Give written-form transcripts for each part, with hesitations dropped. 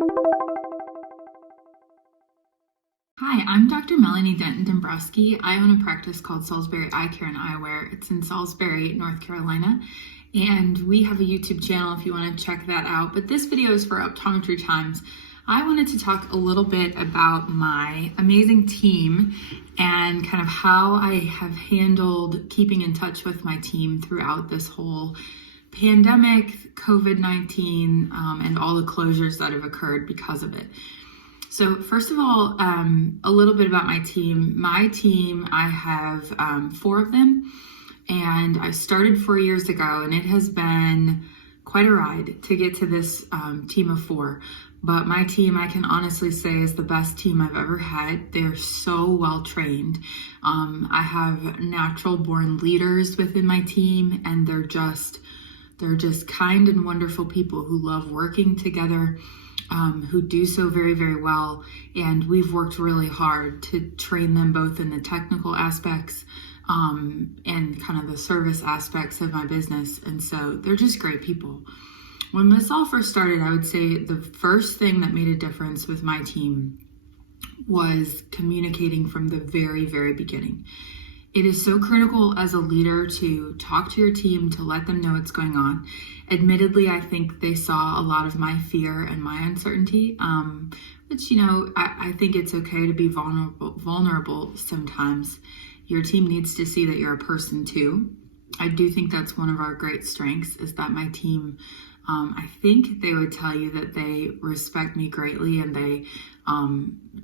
Hi, I'm Dr. Melanie Denton Dombrowski. I own a practice called Salisbury Eye Care and Eyewear. It's in Salisbury, North Carolina, and we have a YouTube channel if you want to check that out. But this video is for Optometry Times. I wanted to talk a little bit about my amazing team and kind of how I have handled keeping in touch with my team throughout this whole pandemic, COVID-19, and all the closures that have occurred because of it. So first of all, a little bit about my team. My team, I have 4 of them, and I started 4 years ago, and it has been quite a ride to get to this team of 4. But my team, I can honestly say, is the best team I've ever had. They're so well trained. I have natural born leaders within my team, and they're just kind and wonderful people who love working together. Who do so very, very well. And we've worked really hard to train them both in the technical aspects and kind of the service aspects of my business. And so they're just great people. When this all first started, I would say the first thing that made a difference with my team was communicating from the very, very beginning. It is so critical as a leader to talk to your team, to let them know what's going on. Admittedly, I think they saw a lot of my fear and my uncertainty, which, I think it's okay to be vulnerable sometimes. Your team needs to see that you're a person too. I do think that's one of our great strengths, is that my team, I think they would tell you that they respect me greatly and they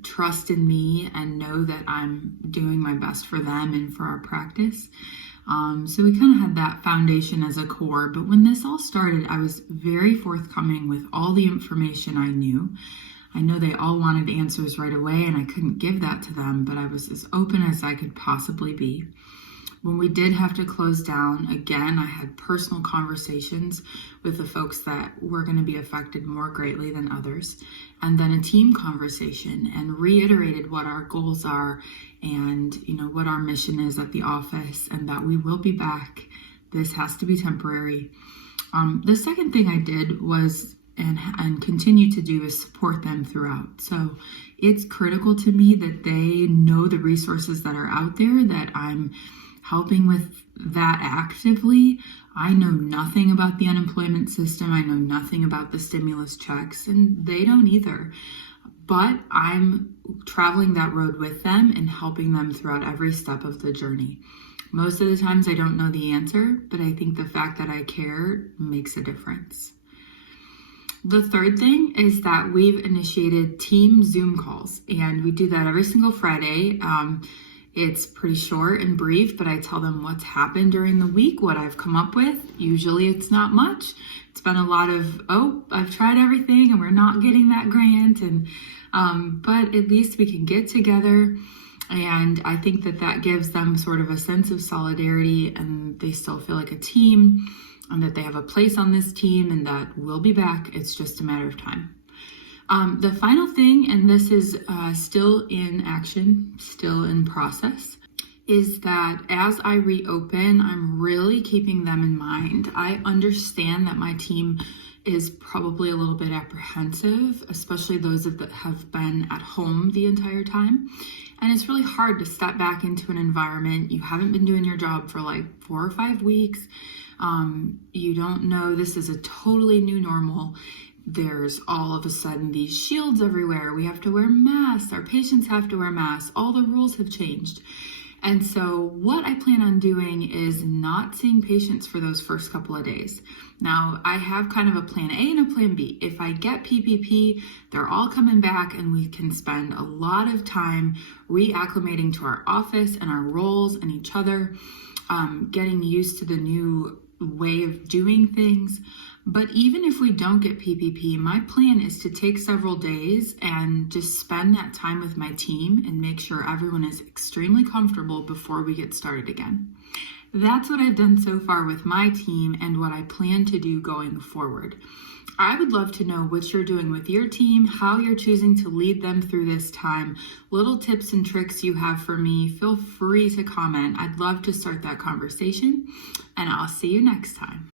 trust in me and know that I'm doing my best for them and for our practice. So we kind of had that foundation as a core. But when this all started, I was very forthcoming with all the information I knew. I know they all wanted answers right away, and I couldn't give that to them, but I was as open as I could possibly be. When we did have to close down, again, I had personal conversations with the folks that were going to be affected more greatly than others, and then a team conversation, and reiterated what our goals are and, what our mission is at the office, and that we will be back. This has to be temporary. The second thing I did was, and continue to do, is support them throughout. So it's critical to me that they know the resources that are out there, that I'm helping with that actively. I know nothing about the unemployment system. I know nothing about the stimulus checks, and they don't either. But I'm traveling that road with them and helping them throughout every step of the journey. Most of the times I don't know the answer, but I think the fact that I care makes a difference. The third thing is that we've initiated team Zoom calls, and we do that every single Friday. It's pretty short and brief, but I tell them what's happened during the week, what I've come up with. Usually it's not much. It's been a lot of, I've tried everything and we're not getting that grant. But at least we can get together. And I think that gives them sort of a sense of solidarity, and they still feel like a team, and that they have a place on this team, and that we'll be back. It's just a matter of time. The final thing, and this is still in action, still in process, is that as I reopen, I'm really keeping them in mind. I understand that my team is probably a little bit apprehensive, especially those that have been at home the entire time. And it's really hard to step back into an environment. You haven't been doing your job for like 4 or 5 weeks. You don't know, this is a totally new normal. There's all of a sudden these shields everywhere. We have to wear masks. Our patients have to wear masks. All the rules have changed. And so what I plan on doing is not seeing patients for those first couple of days. Now, I have kind of a plan A and a plan B. If I get PPP, they're all coming back, and we can spend a lot of time reacclimating to our office and our roles and each other, getting used to the new way of doing things. But even if we don't get PPP, my plan is to take several days and just spend that time with my team and make sure everyone is extremely comfortable before we get started again. That's what I've done so far with my team and what I plan to do going forward. I would love to know what you're doing with your team, how you're choosing to lead them through this time, little tips and tricks you have for me. Feel free to comment. I'd love to start that conversation, and I'll see you next time.